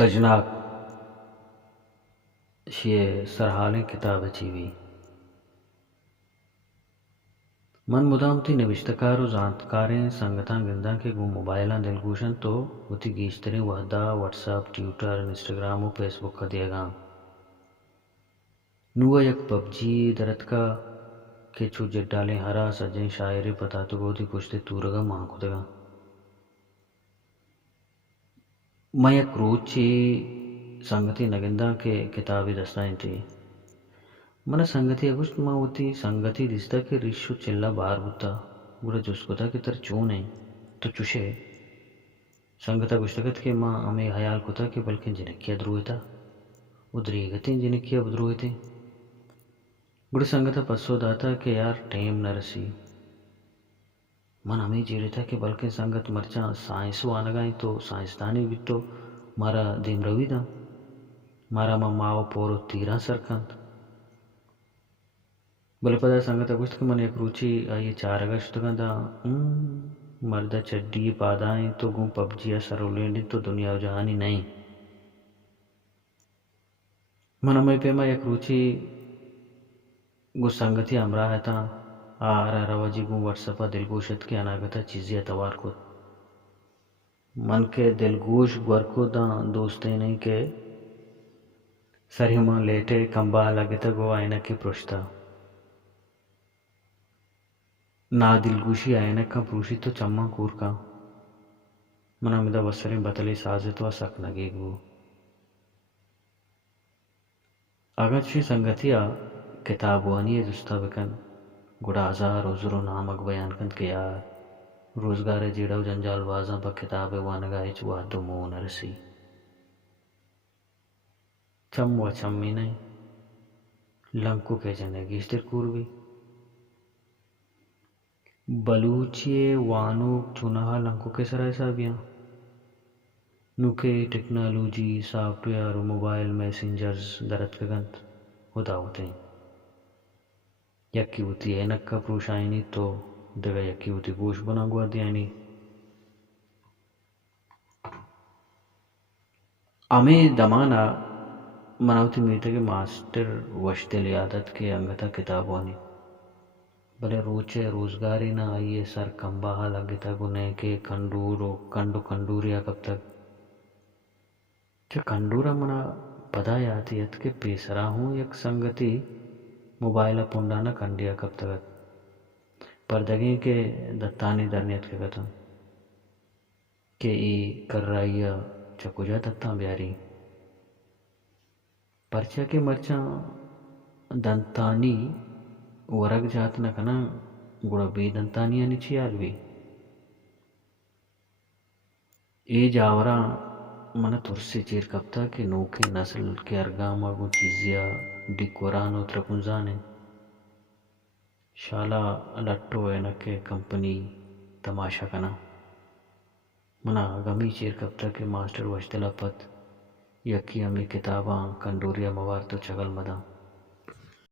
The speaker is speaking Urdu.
تجناک شیء سرحالیں کتاب چیوی من مدام نوشتکار و زانتکاریں سنگتاں گنداں کے گوں موبائلاں دلگوشن تو وتی گیشترین وحدہ واٹس ایپ، ٹویٹر، انسٹاگرام و فیس بک کا دیگاں نوہ یک پب جی درتکا کہ چو جڈالیں ہرا سجیں شاعری پتا تو گودی پشتے تورگا ماں کدگا میں یک روچی سنگتی نگنداں کے کتابی دستائیں تھی من سنگتی اگوشت ما وتی سنگتی دستا کہ رش و چلہ بار بتا گڑا جسکتا کہ تر چونے تو چوشے سنگتا گشتگت کہ ماں ہمیں خیال کتا کہ بلکہ جنکیا درویتا ادریگتیں جنکیا بدرویتے گڑا سنگتا پسو داتا کہ یار ٹیم نہ رسی من ہمیں جیرتا کہ بلکہ سنگت مرچاں سائنس وانگائیں تو سائنسدانی بھی تو مارا دیم روی دا مارا ماو پورو تیران سرکند بلے پدا سنگتا گوشت کہ من یک روچی آئیے 4 اگست دا مردہ چڈی پادائیں تو گوں پب جیا سرولینڈی تو دنیا و جہانی نہیں من ہمیں پیما یک روچی گو سنگتی ہمراہ تا آرہ رواجی گوں واٹس اپا دلگوشت کے اناگتا چیزیا توار کو من کے دلگوش گورکو دا دوستیں نہیں کہ سریما لیٹے کمبا لگتا گو آئینہ کی پرشتا نا دلگوشی آئینہ کا پروشی تو چمّا کور کا من ہمیدہ وسریں بطلی سازت و سک نگی گو اگرچہ سنگتیا کتاب وانی دستا بکن گڑا ہزار عذر و نامک بیان کند کہ یار روزگار جیڑا و جنجال بازاں پا کتاب وانگا ہچ وحد و مو نہ رسی چم و چمی نہیں لنکو کے جنے گیشتر کور بھی بلوچی وانوک چونہا لنکو کے سرائے سابیاں نوکے ٹیکنالوجی سافٹ ویئر و موبائل میسنجرز درت کگنت خدا ہوتیں یکی ہوتی اینک کا پروش آئینی تو دگا یکی ہوتی گوش بنا گوا دیانی ہمیں دمانا مناوتی میتا کہ ماسٹر وشتل عادت کے انگتا کتابوانی بلے روچے روزگاری نہ آئیے سر کمبا لگتا گنے کے کنڈوریا کب تک کنڈورا منا پدا یاتیت کہ پیسرا ہوں یک سنگتی موبائلہ پنڈانا کنڈیا کب تک پردگیں کے دتانی درنیت کے گتن کہ ای کر رائیا چکو جا دتان بیاری پرچہ کے مرچاں دنتانی ورگ جات نہ کنا گڑا بے دنتانی آنی چیال بھی اے جاوراں من ترسی چیر کبتا کہ نوکے نسل کے ارگام آگو چیزیا ڈکورانو ترکنزانے شالا لٹو اینکے کمپنی تماشا کنا منا غمی چیر کبتا کہ ماسٹر وشتلا پت یکی ہمیں کتاباں کنڈوریا موار تو چگل مدا